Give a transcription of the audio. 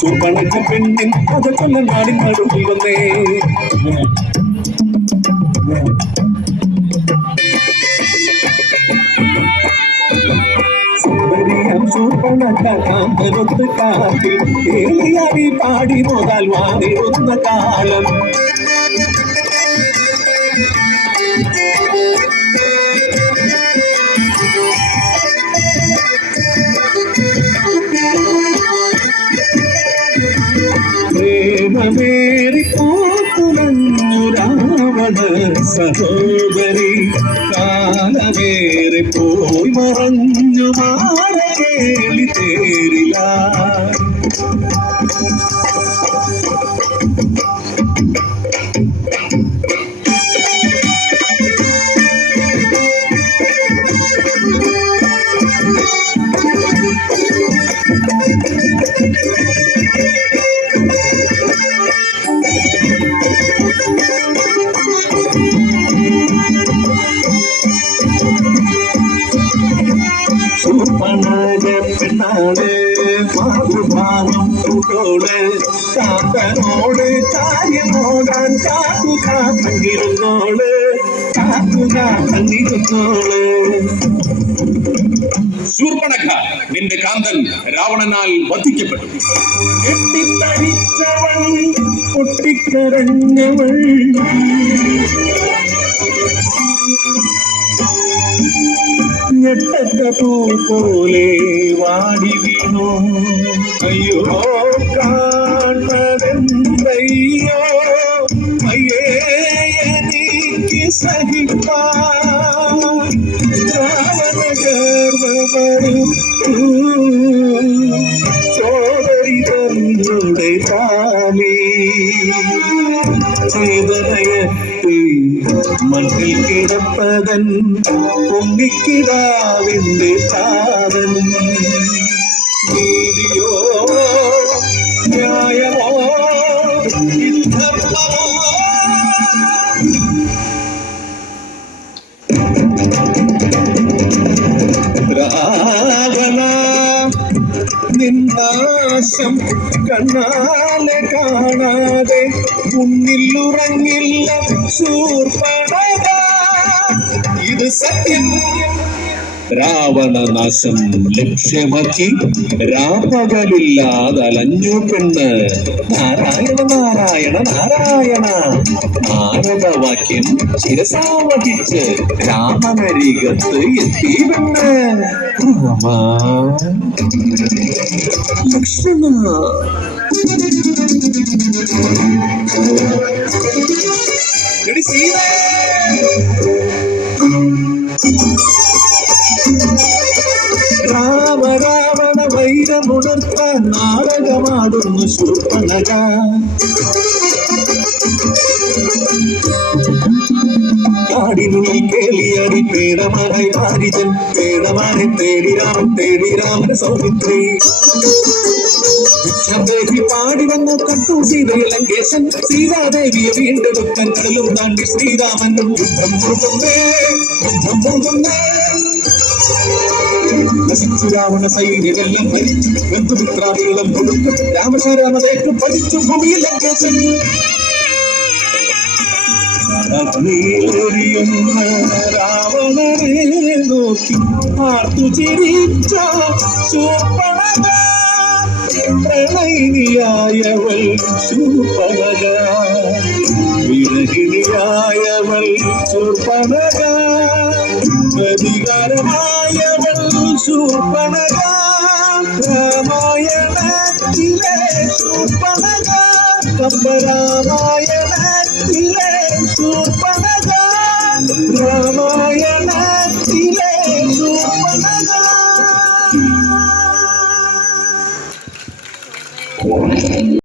സൂപ്പണക്ക പെണ്ണിൻ അത് കൊല്ലം നാടിൻ നടുവിൽ വന്നേ. സുന്ദരിയാം സൂപ്പണക്ക കാന്തനൊത്ത് കാട്ടിൽ ഏറിയാടി പാടി മുതൽ വാണിരുന്ന കാലം. പ്രേമമേറി പൂത്തുലഞ്ഞു രാവണ സഹോദരി, കാലമേറെ പോയി മറഞ്ഞു മാറേളി തേരില. സൂപ്പണക പെണ്ണാട് മാതൃഭാവം കൂട്ടോട് കാന്തനോട് കാര്യമോടാൻ കാത്തുകാത്തിരുന്നോള് കാത്തുകാത്തിരുന്നോള്. ശൂർപ്പണഖ, നിന്റെ കാന്തൻ രാവണനാൽ വധിക്കപ്പെട്ടു. കെട്ടിത്തരിച്ചവൾ പൊട്ടിക്കരഞ്ഞവൾ, ഞെട്ടത്ത പൂ പോലെ വാടി വീണു. അയ്യോ കാണതെന്തയ്യോ അയ്യേ എനിക്ക് സഹിപ്പാൻ രാവണ ഗർവമറുത്തു സോദരി തന്നുടെ താലി. ചേതനയത്തി മണ്ണിൽ കിടപ്പതൻ പൊങ്ങിക്കിടാവിന്റെ താതൻ. നീതിയോ ന്യായമോ യുദ്ധമോ രാവണ നിന്നാശം കണ്ണാലെ കാണാതെ മുന്നിലുറങ്ങില്ല ശൂർപ്പണഖ, ഇത് സത്യം. രാവണനാശം ലക്ഷ്യമാക്കി രാപ്പകലില്ലാതെ അലഞ്ഞു പെണ്ണ്. നാരായണ നാരായണ നാരായണ നാരദവാക്യം ശിരസാവഹിച്ച് രാമനരികത്ത് എത്തി പെണ്ണ്. രാമ ലക്ഷ്മണ സീത രാമ രാവണ വൈരമുണർത്താൻ നാടകമാടുന്നു ശൂർപ്പണഖ. കാടിനുള്ളിൽ കേളിയാടി പേടമാനായി പാരിജൻ, പേടമാനെ തേടി രാമൻ സൗമിത്രി. ഭിക്ഷാദേവി പാടി വന്നു കണ്ടു സീതയെ ലങ്കേശൻ, സീതാദേവിയെ വീണ്ടെടുക്കാൻ കടലും താണ്ടി ശ്രീരാമൻ. യുദ്ധം മുറുകുന്നേ യുദ്ധം മുറുകുന്നേ. നശിച്ചു രാവണ സൈന്യമെല്ലാം മരിച്ചു, ബന്ധുമിത്രാദികളും കൊടുക്കും രാമശാരാമതേറ്റു പഠിച്ചു ഭൂമിയിൽ ലങ്കേശൻ. അഗ്നിയിലെരിയുന്ന രാവണനെ നോക്കി ആർത്തു ചിരിച്ച ശൂർപ്പണഖ, പ്രണയിനിയായവൾ ശൂർപ്പണഖ, വിരഹിണിയായവൾ ശൂർപ്പണഖ, പ്രതികാരമായവൾ ശൂർപ്പണഖ, രാമായണത്തിലെ ശൂർപ്പണഖ, കമ്പരാമായണത്തിലെ ശൂർപ്പണഖ, രാമായണ